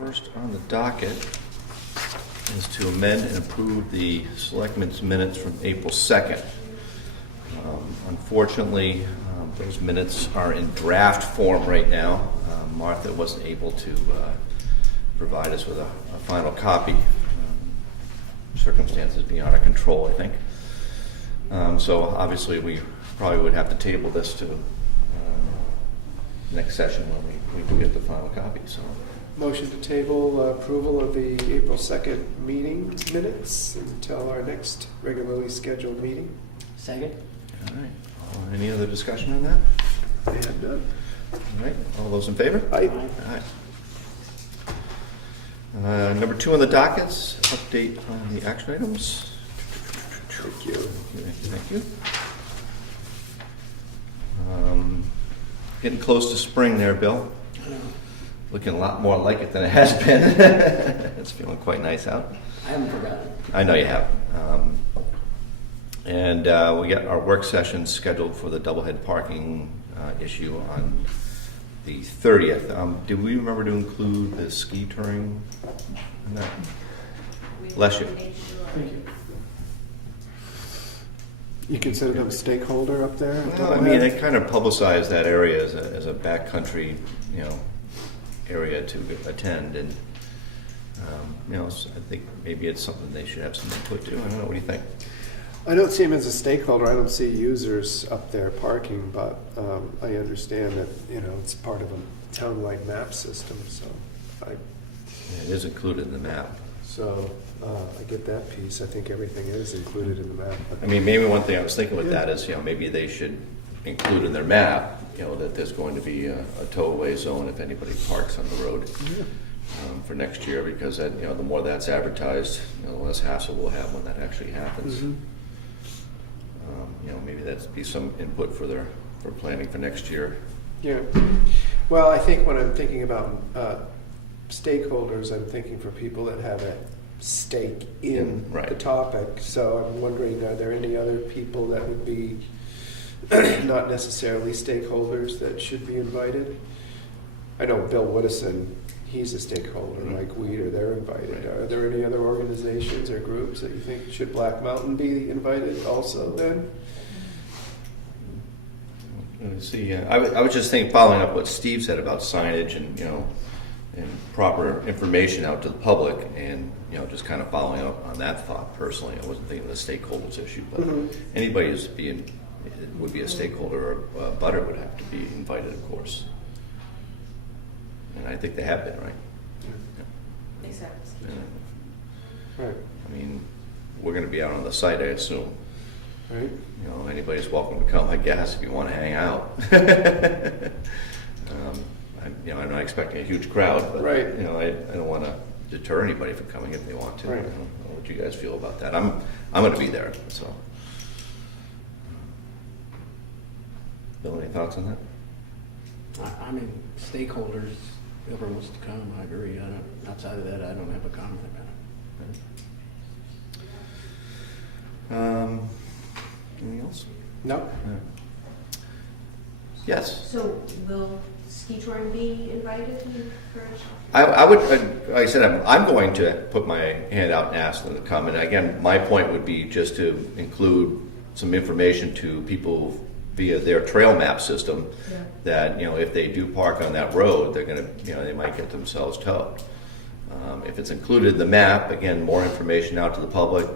First on the docket is to amend and approve the Selectmen's minutes from April 2nd. Unfortunately, those minutes are in draft form right now. Martha wasn't able to provide us with a final copy. Circumstances beyond our control, I think. So obviously we probably would have to table this to next session when we do get the final copy. So, motion to table approval of the April 2nd meeting minutes until our next regularly scheduled meeting. Second. all right. Any other discussion on that? And All right. All those in favor? aye. All right. Number 2 on the dockets, update on the action items. Thank you. Thank you. Getting close to spring there, Bill. Looking a lot more like it than it has been. It's feeling quite nice out. I haven't forgotten. I know you have. And we got our work session scheduled for the doublehead parking issue on the 30th. Did we remember to include the ski touring in that? Bless you. Thank you. You consider them a stakeholder up there? Well, I mean, they kind of publicized that area as a backcountry, area to attend, and so I think maybe it's something they should have some input to. I don't know. What do you think? I don't see them as a stakeholder. I don't see users up there parking, but I understand that it's part of a town-wide map system. So It is included in the map. So I get that piece. I think everything is included in the map. I mean, maybe one thing I was thinking with that is, maybe they should include in their map, that there's going to be a tow-away zone if anybody parks on the road for next year, because that, the more that's advertised, the less hassle we'll have when that actually happens. Mm-hmm. Maybe that'd be some input for planning for next year. Yeah. Well, I think when I'm thinking about stakeholders, I'm thinking for people that have a stake in Right. the topic. So I'm wondering, are there any other people that would be not necessarily stakeholders that should be invited? I know Bill Woodison, he's a stakeholder. Mm-hmm. Mike Weeder, they're invited. Right. Are there any other organizations or groups that you think should Black Mountain be invited also then? Let me see. I was just thinking, following up what Steve said about signage and and proper information out to the public, and just kind of following up on that thought personally. I wasn't thinking of the stakeholders issue, but anybody who's would be a stakeholder or a butter would have to be invited, of course. And I think they have been, right? Exactly. Right. I mean, we're going to be out on the site, I assume. Right. Anybody's welcome to come, I guess, if you want to hang out. I'm not expecting a huge crowd, but Right. I don't want to deter anybody from coming if they want to. Right. I don't know what you guys feel about that. I'm going to be there. So, Bill, any thoughts on that? I mean, stakeholders, whoever wants to come, I agree. Outside of that, I don't have a comment about it. Anything else? No. Yes. So will ski touring be invited for? I would, like I said, I'm going to put my hand out and ask them to come. And again, my point would be just to include some information to people via their trail map system that, if they do park on that road, they're going to, they might get themselves towed. If it's included in the map, again, more information out to the public,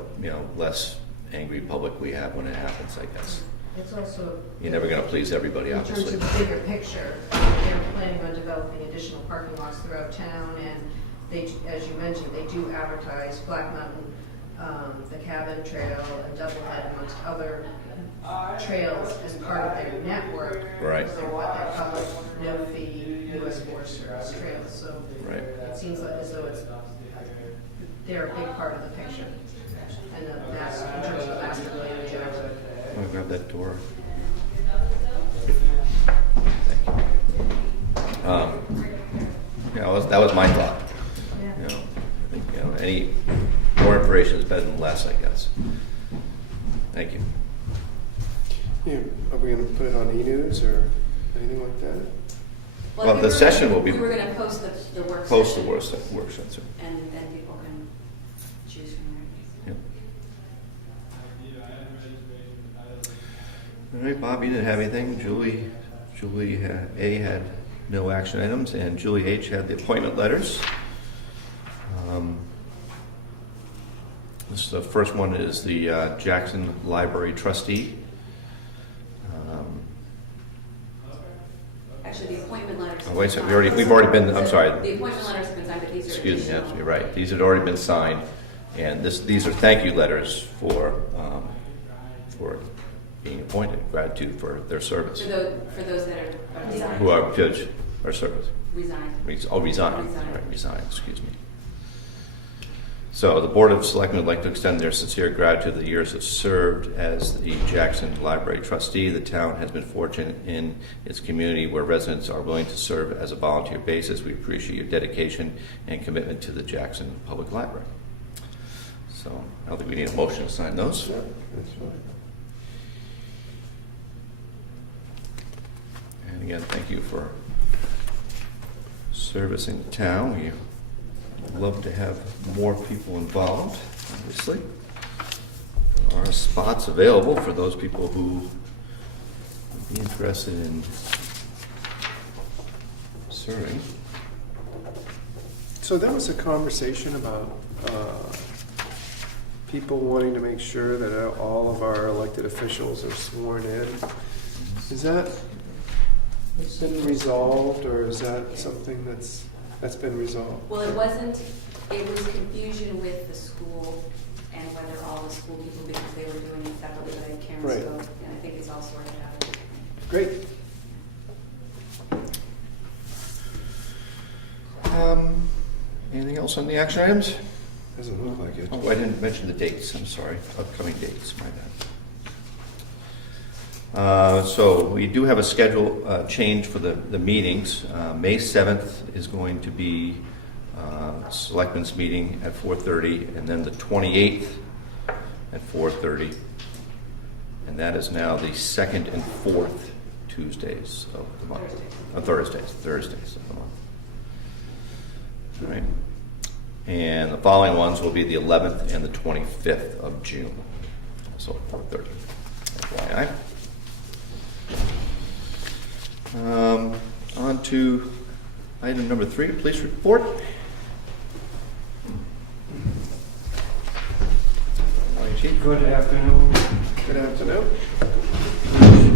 less angry public we have when it happens, I guess. It's also. You're never going to please everybody, in obviously. terms of the bigger picture, they're planning on developing additional parking lots throughout town, and they, as you mentioned, they do advertise Black Mountain, the Cabin Trail, and Doublehead, amongst other trails as part of their network. Right. They're what they call no-fee U.S. Forest Service trails. So Right. it seems like as though they're a big part of the picture, and the master, in terms of the master plan. I'm going to grab that door. That was my thought. Yeah. I think any more information is better than less, I guess. Thank you. Yeah. Are we going to put it on e-news or anything like that? Well, the session will be- We were gonna post the work session. Post the work session. And then people can choose from there. Yep. All right, Bob, you didn't have anything. Julie A had no action items, and Julie H had the appointment letters. The first one is the Jackson Library trustee. Actually, the appointment letters. Oh, wait a second, we've already been, I'm sorry. The appointment letters have been signed, but these are Excuse me, yes, additional. you're right. These had already been signed, and these are thank you letters for being appointed, gratitude for their service. For those that are resigned. Who are judge or service. Resigned. Resign. Resign. All right, resign, excuse me. So the Board of Selectmen would like to extend their sincere gratitude to the years of served as the Jackson Library trustee. The town has been fortunate in its community where residents are willing to serve as a volunteer basis. We appreciate your dedication and commitment to the Jackson Public Library. So I don't think we need a motion to sign those. Sure, that's fine. And again, thank you for servicing the town. We love to have more people involved, obviously. There are spots available for those people who would be interested in serving. So there was a conversation about people wanting to make sure that all of our elected officials are sworn in. Is that been resolved, or is that something that's been resolved? Well, it wasn't, it was confusion with the school and whether all the school people, because they were doing it separately, but I had Karen Right. spoke, and I think it's all sorted out. Great. Anything else on the action items? Doesn't look like it. Oh, I didn't mention the dates, I'm sorry, upcoming dates, my bad. So we do have a schedule change for the meetings. May 7th is going to be Selectmen's meeting at 4:30, and then the 28th at 4:30. And that is now the second and fourth Tuesdays of the month. Thursdays of the month. All right. And the following ones will be the 11th and the 25th of June. So 4:30. FYI. On to item number 3, police report. Morning, Chief. Good afternoon. Good afternoon.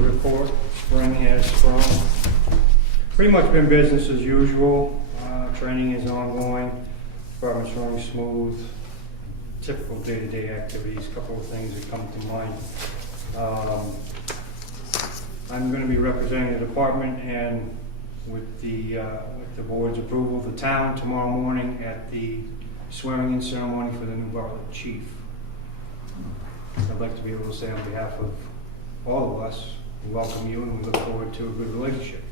Report, spring has sprung. Pretty much been business as usual. Training is ongoing. Department's running smooth. Typical day-to-day activities. A couple of things that come to mind. I'm going to be representing the department and with the board's approval, the town tomorrow morning at the swearing-in ceremony for the new borough chief. I'd like to be able to say on behalf of all of us, we welcome you and we look forward to a good relationship.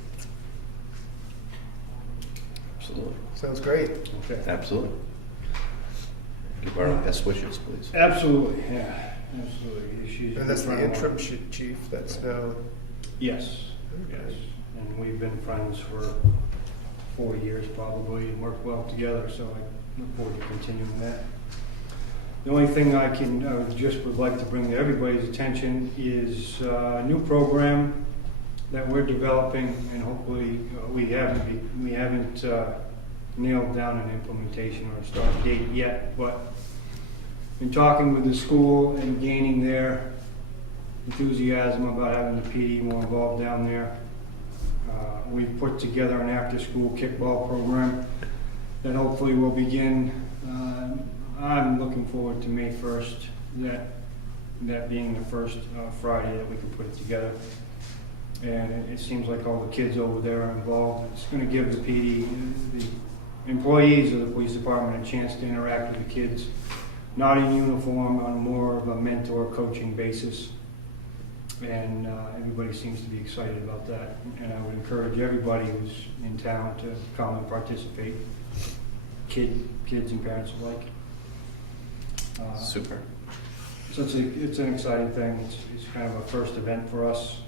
Absolutely. Sounds great. Okay. Absolutely. Give our best wishes, please. Absolutely, yeah, absolutely. She's And that's the a friend of interim mine. chief that's now. Yes, yes. And we've been friends for 4 years probably and worked well together, so I look forward to continuing that. The only thing I just would like to bring to everybody's attention is a new program that we're developing, and hopefully we haven't nailed down an implementation or a start date yet, but in talking with the school and gaining their enthusiasm about having the PD more involved down there, we've put together an after-school kickball program that hopefully will begin. I'm looking forward to May 1st, that being the first Friday that we can put it together. And it seems like all the kids over there are involved. It's going to give the PD, the employees of the police department, a chance to interact with the kids, not in uniform, on more of a mentor coaching basis. And everybody seems to be excited about that. And I would encourage everybody who's in town to come and participate, kids and parents alike. Super. So it's an exciting thing. It's kind of a first event for us,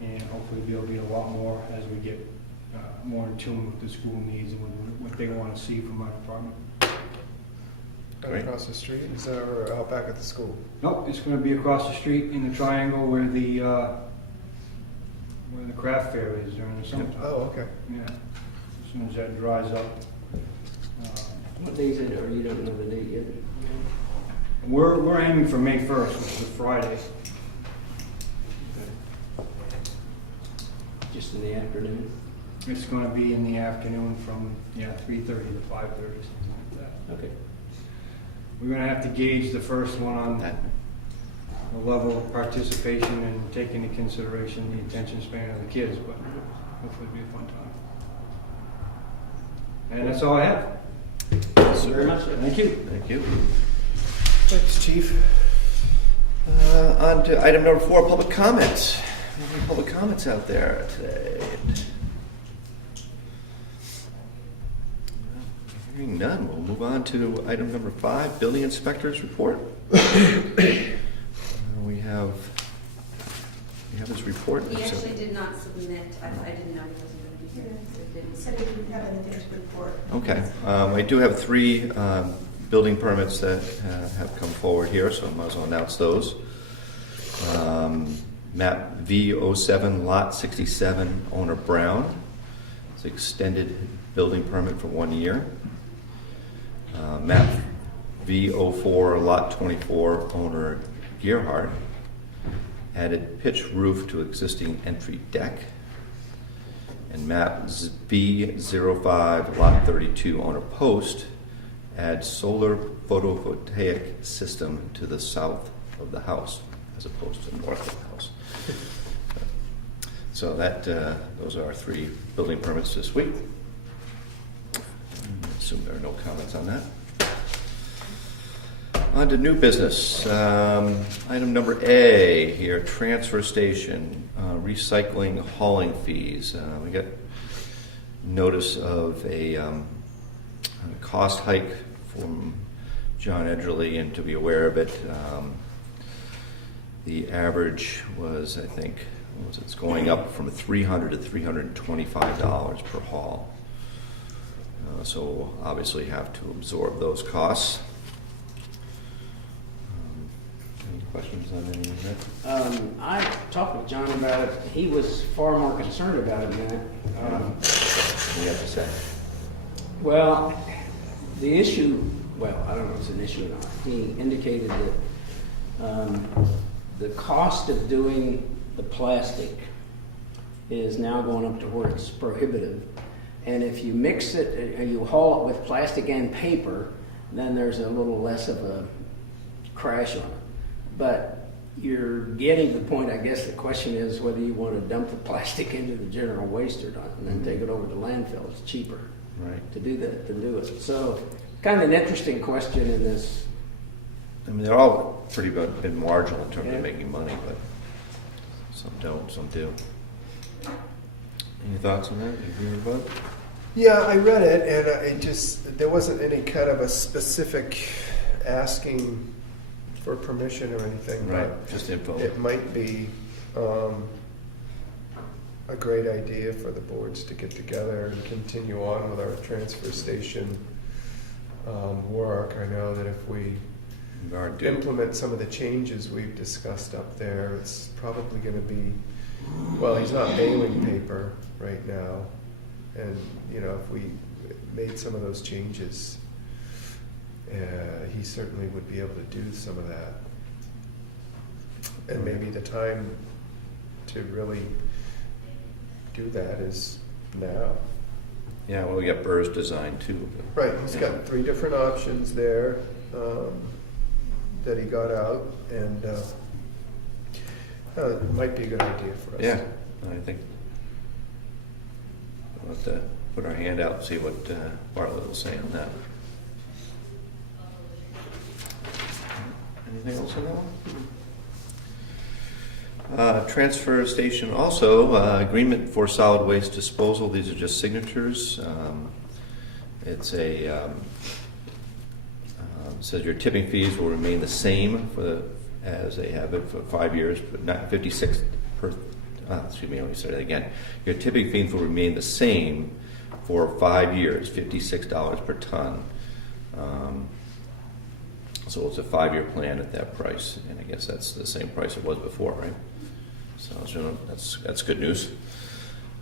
and hopefully there'll be a lot more as we get more in tune with the school needs and what they want to see from my department. Great. Across the street, is that, or out back at the school? Nope, it's going to be across the street in the triangle where the craft fair is during the summertime. Oh, okay. Yeah, as soon as that dries up. What day is it, or you don't know the date yet? We're aiming for May 1st, which is a Friday. Just in the afternoon? It's going to be in the afternoon from 3:30 to 5:30, something like that. Okay. We're going to have to gauge the first one on That, the level of participation and take into consideration the attention span of the kids, but hopefully it'll be a fun time. And that's all I have. Thank you very much. Thank you. thank you. Thanks, Chief. On to item number 4, public comments. Any public comments out there today? Hearing none, we'll move on to item number 5, building inspector's report. We have his report. He actually did not submit, I didn't know he wasn't going to be here. So it didn't Said we didn't have anything to report. Okay, I do have 3 building permits that have come forward here, so I might as well announce those. Map V07, Lot 67, owner Brown. It's extended building permit for 1 year. Map V04, Lot 24, owner Gearhart. Added pitch roof to existing entry deck. And map B05, Lot 32, owner Post. Add solar photovoltaic system to the south of the house as opposed to north of the house. So that those are our 3 building permits this week. I assume there are no comments on that. On to new business. Item number A here, transfer station, recycling hauling fees. We got notice of a cost hike from John Edgerly, and to be aware of it, the average was, I think, it's going up from $300 to $325 per haul. So we'll obviously have to absorb those costs. Any questions on any of that? I talked with John about it. He was far more concerned about it than that. What do you have to say? Well, the issue, I don't know if it's an issue or not. He indicated that the cost of doing the plastic is now going up to where it's prohibitive. And if you mix it and you haul it with plastic and paper, then there's a little less of a crash on it. But you're getting to the point, I guess the question is whether you want to dump the plastic into the general waste or not, and then take it over to landfill. It's cheaper Right. to do that than do it. So kind of an interesting question in this. I mean, they're all pretty been marginal in terms Yeah. of making money, but some don't, some do. Any thoughts on that? You heard about it? Yeah, I read it, and there wasn't any kind of a specific asking for permission or anything. Right, but just info. it might be a great idea for the boards to get together and continue on with our transfer station work. I know that if we We are due. implement some of the changes we've discussed up there, it's probably going to be, well, he's not mailing paper right now, and if we made some of those changes, he certainly would be able to do some of that. And maybe the time to really do that is now. Yeah, well, we got Burr's design too. Right, he's got 3 different options there that he got out, and it might be a good idea for us. Yeah, I think we'll have to put our hand out and see what Bartlett will say on that. Anything else on that one? Transfer station also, agreement for solid waste disposal. These are just signatures. It's says your tipping fees will remain the same as they have been for 5 years, but not 56 per excuse me, let me say that again. Your tipping fee will remain the same for 5 years, $56 per ton. So it's a 5-year plan at that price, and I guess that's the same price it was before, right? So that's good news.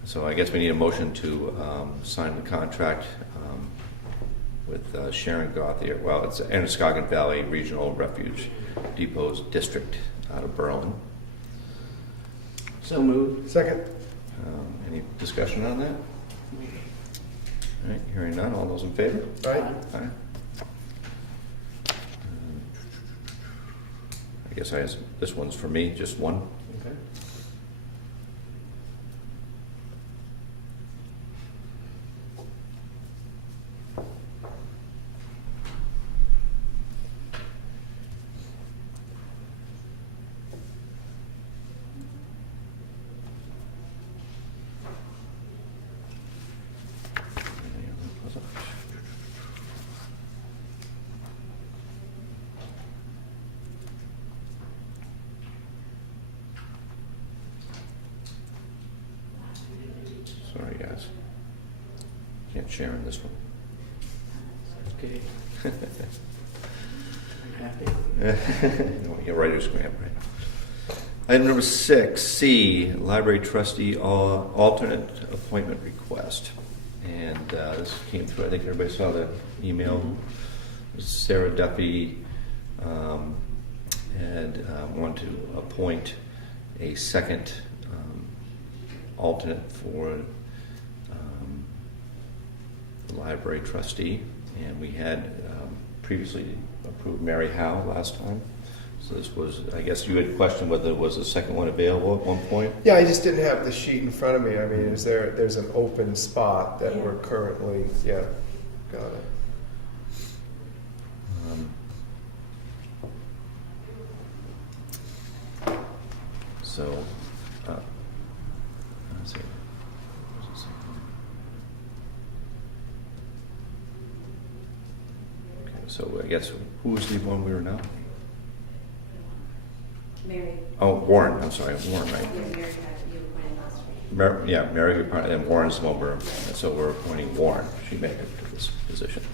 So I guess we need a motion to sign the contract with Sharon Gauthier. Well, it's Androscoggin Valley Regional Refuge Depots District out of Berlin. So moved. Second. Any discussion on that? All right, hearing none. All those in favor? Aye. Aye. I guess this one's for me, just one. Okay. Sorry, guys. Can't share in this one. Okay. I'm happy. You want to get writer's cramp, right? Item number 6C, library trustee alternate appointment request. And this came through, I think everybody saw the email. Sarah Duffy had wanted to appoint a second alternate for the library trustee. And we had previously approved Mary Howe last time. So this was, I guess you had questioned whether there was a second one available at one point? Yeah, I just didn't have the sheet in front of me. I mean, there's an open spot that we're currently, yeah, got it. So, let's see. Okay, so I guess who was the one we were now? Mary, Oh, Warren. I'm sorry, Warren, right? yeah, Mary had you appointed last week. Mary, and Warren's the one so we're appointing Warren. She made it to this position.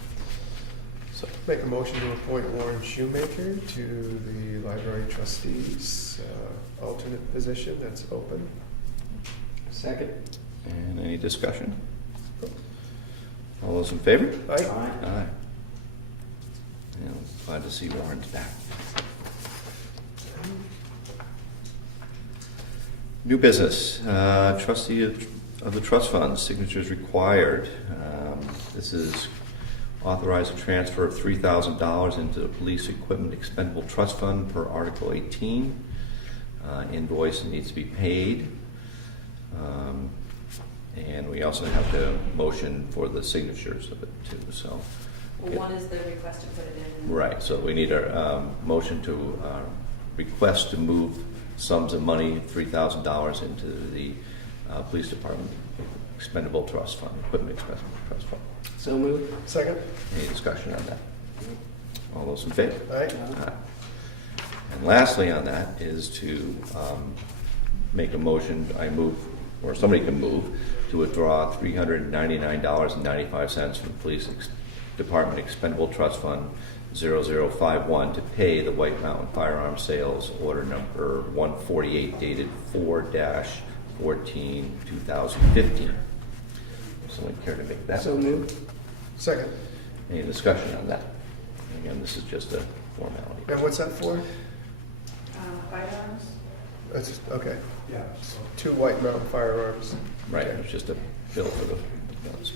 So, Make a motion to appoint Warren Shoemaker to the library trustees alternate position that's open. Second. and any discussion? All those in favor? Aye. Aye. Yeah, glad to see Warren's back. New business, trustee of the trust fund, signatures required. This is authorize a transfer of $3,000 into the police equipment expendable trust fund per Article 18. Invoice needs to be paid. And we also have the motion for the signatures of it too, so. Well, one is the request to put it in. Right, so we need a motion to request to move sums of money, $3,000 into the police department expendable trust fund, equipment expendable trust fund. So moved. Second. Any discussion on that? All those in favor? Aye. Aye. And lastly on that is to make a motion, I move, or somebody can move, to withdraw $399.95 from the police department expendable trust fund 0051 to pay the White Mountain Firearm Sales order number 148 dated 4-14-2015. Someone care to make that? So moved. Second. Any discussion on that? Again, this is just a formality. And what's that for? Firearms? That's, okay. Yeah. 2 White Mountain firearms. Right, it's just a bill for the guns.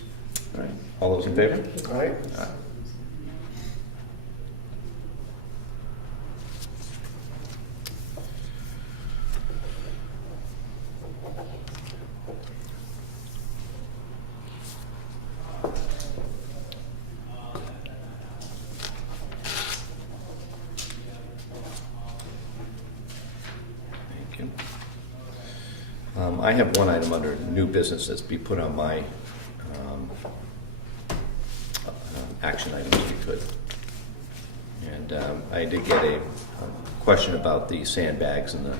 All right, all those in favor? Aye. Aye. Thank you. I have one item under new business that's be put on my action items if you could. And I did get a question about the sandbags in the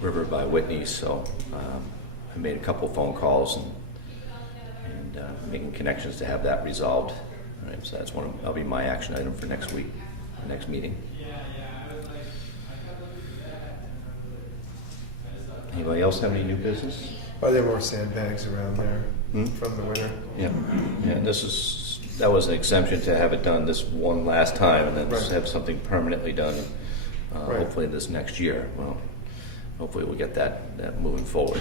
river by Whitney, so I made a couple phone calls and making connections to have that resolved. All right, so that'll be my action item for next week, the next meeting. Anybody else have any new business? Are there more sandbags around there from the winter? Yeah, that was an exemption to have it done this one last time, and then Right. have something permanently done. Right. Hopefully this next year. Well, hopefully we'll get that moving forward.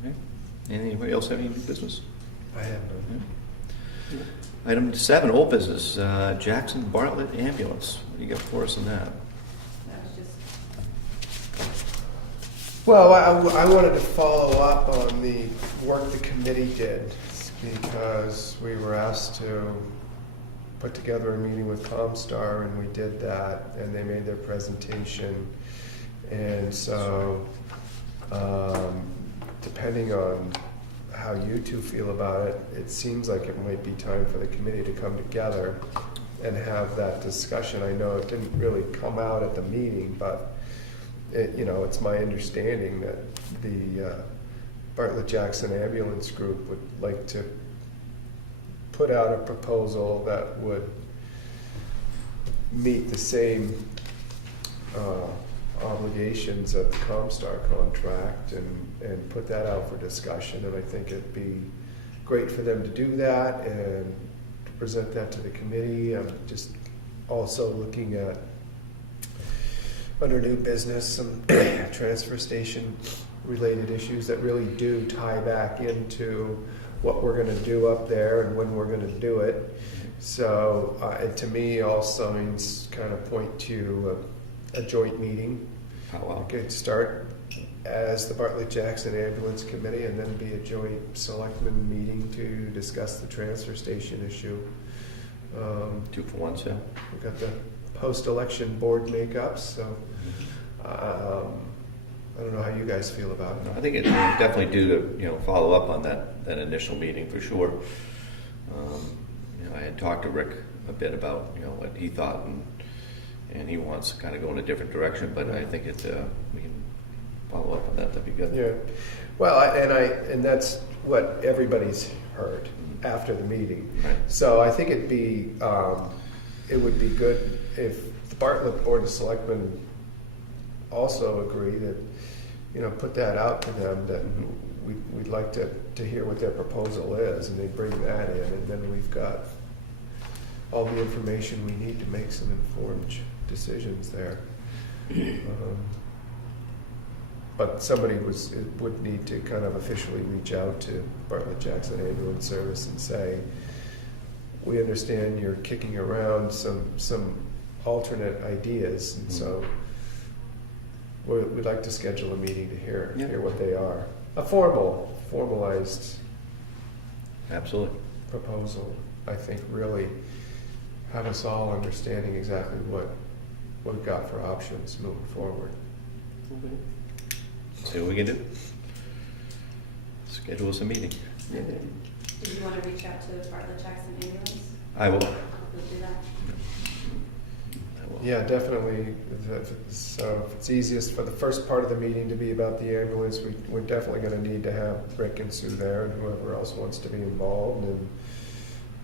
Okay. Anybody else have any new business? I have none. Item 7, old business. Jackson Bartlett ambulance. What do you got for us on that? That was just, Well, I wanted to follow up on the work the committee did, because we were asked to put together a meeting with Comstar, and we did that, and they made their presentation. And so, depending on how you two feel about it, it seems like it might be time for the committee to come together and have that discussion. I know it didn't really come out at the meeting, but it's my understanding that the Bartlett Jackson Ambulance Group would like to put out a proposal that would meet the same obligations of the Comstar contract and put that out for discussion. And I think it'd be great for them to do that and to present that to the committee. I'm just also looking at, under new business, some transfer station related issues that really do tie back into what we're going to do up there and when we're going to do it. So and to me, all signs kind of point to a joint meeting. Oh, wow. Could start as the Bartlett Jackson Ambulance Committee and then be a joint selectmen meeting to discuss the transfer station issue. 2 for 1 sale. We've got the post-election board makeups, so I don't know how you guys feel about it. I think it's definitely due to follow up on that initial meeting for sure. I had talked to Rick a bit about what he thought, and he wants to kind of go in a different direction. But I think we can follow up on that. That'd be good. Yeah, well, and that's what everybody's heard after the meeting. Right. So I think it would be good if the Bartlett Board of Selectmen also agree that, put that out to them, that we'd like to hear what their proposal is, and they bring that in, and then we've got all the information we need to make some informed decisions there. But somebody would need to kind of officially reach out to Bartlett Jackson Ambulance Service and say, we understand you're kicking around some alternate ideas, and so we'd like to schedule a meeting to hear what they are. A formalized Absolutely. proposal, I think, really have us all understanding exactly what we've got for options moving forward. See what we can do. Schedule us a meeting. do you want to reach out to Bartlett Jackson Ambulance? I will. We'll do that. I will. Yeah, definitely. So if it's easiest for the first part of the meeting to be about the ambulance, we're definitely going to need to have Rick and Sue there and whoever else wants to be involved in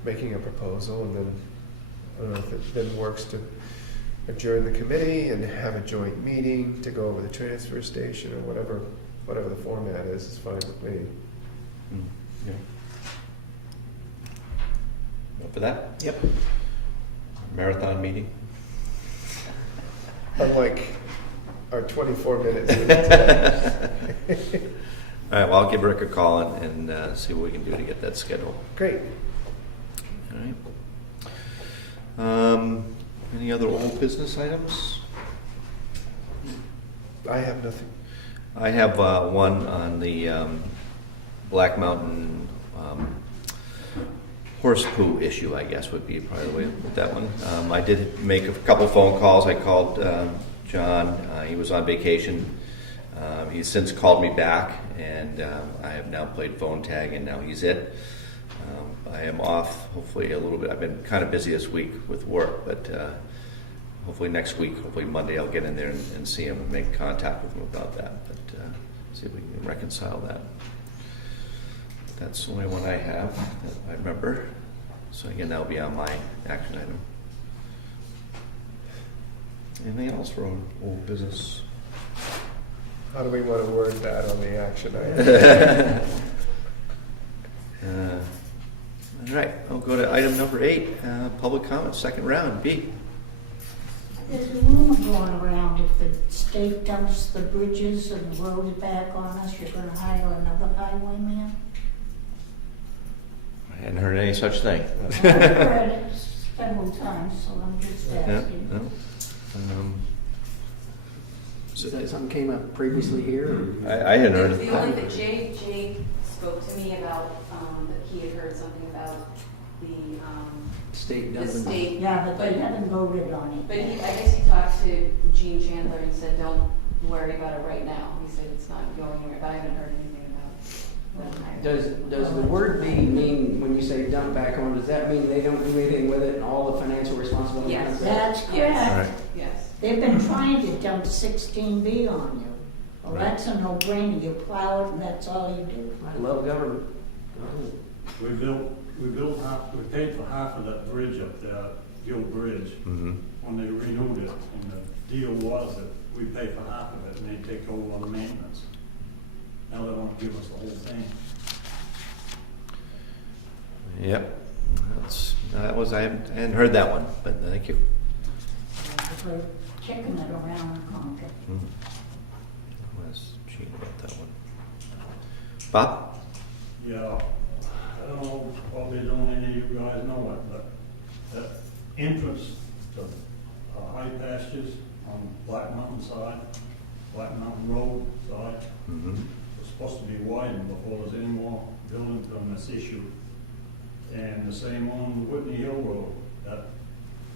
making a proposal. And then I don't know if it then works to adjourn the committee and have a joint meeting to go over the transfer station or whatever the format is fine with me. Yeah. Up for that? Yep. Marathon meeting? Unlike our 24-minute meeting today. All right, well, I'll give Rick a call and see what we can do to get that scheduled. Great. All right. Any other old business items? I have nothing. I have one on the Black Mountain horse poo issue, I guess would be probably the way to put that one. I did make a couple phone calls. I called John. He was on vacation. He's since called me back, and I have now played phone tag, and now he's it. I am off, hopefully, a little bit. I've been kind of busy this week with work, but hopefully next week, hopefully Monday, I'll get in there and see him and make contact with him about that, but see if we can reconcile that. That's the only one I have that I remember. So again, that'll be on my action item. Anything else for old business? How do we want to word that on the action item? All right, I'll go to item number 8, public comment, second round. B. There's a rumor going around if the state dumps the bridges and roads back on us, you're gonna hire another highwayman? I hadn't heard any such thing. I've heard it several times, so I'm just Yeah, asking. no. Is that something came up previously here? Or? I hadn't heard The it. only thing, Jay spoke to me about, that he had heard something about the State the doesn't. state. Yeah, but they haven't voted on it. But I guess he talked to Gene Chandler and said, don't worry about it right now. He said it's not going anywhere, but I haven't heard anything about that. Does the word "be" mean when you say dump back on? Does that mean they don't do anything with it and all the financial responsibility? Yes. comes That's back? Yes. correct. Right. Yes. They've been trying to dump 16B on you. Well, Right. that's a no-brainer. You plow it and that's all you do. I love government. We paid for half of that bridge up there, Gill Bridge, Mm-hmm. when they renewed it, and the deal was that we pay for half of it, and they take over all the maintenance. Now they want to give us the whole thing. Yep. I hadn't heard that one, but thank you. We're kicking it around Concord. Let's cheat about that one. Bob? Yeah, I don't know, probably don't any of you guys know it, but that entrance to High Pastures on Black Mountain side, Black Mountain Road side, Mm-hmm. was supposed to be widened before there's any more building permits issued. And the same on Whitney Hill Road, that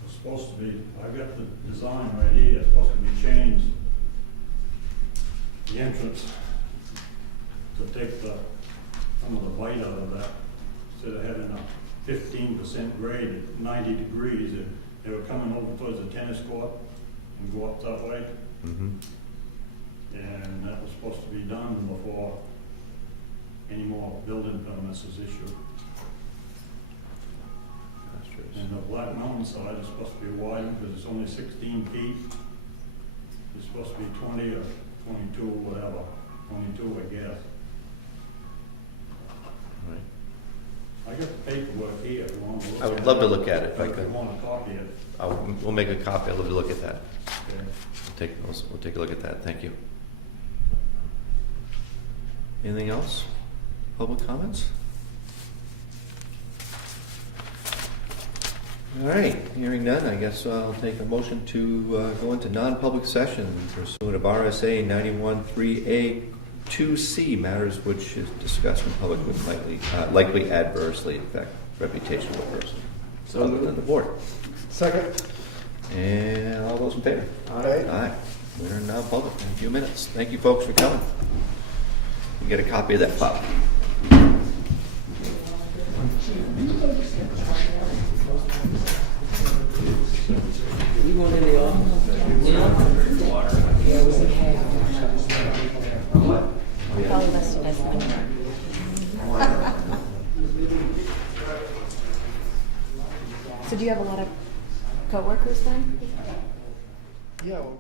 was supposed to be, I got the design right here, it's supposed to be changed. The entrance to take some of the bite out of that, instead of having a 15% grade at 90 degrees, they were coming over towards the tennis court and go up that way. Mm-hmm. And that was supposed to be done before any more building permits is issued. And the Black Mountain side is supposed to be widened because it's only 16 feet. It's supposed to be 20 or 22, whatever, 22 I guess. Right. I got the paperwork here if you want to look I at would it. love to look at it if I If you could. want to copy it. We'll make a copy. I'd love to look at that. Okay. We'll take a look at that. Thank you. Anything else? Public comments? All right, hearing none, I guess I'll take a motion to go into non-public session pursuant of RSA 91(3)(a)(2)(c), matters which is discussed in public would likely adversely affect reputation of a person other than the board. Second? And all those in favor? Aye. Aye. We're in non-public in a few minutes. Thank you, folks, for coming. You get a copy of that file. You going in the office? Probably must have missed one. So do you have a lot of coworkers then? Yeah, well,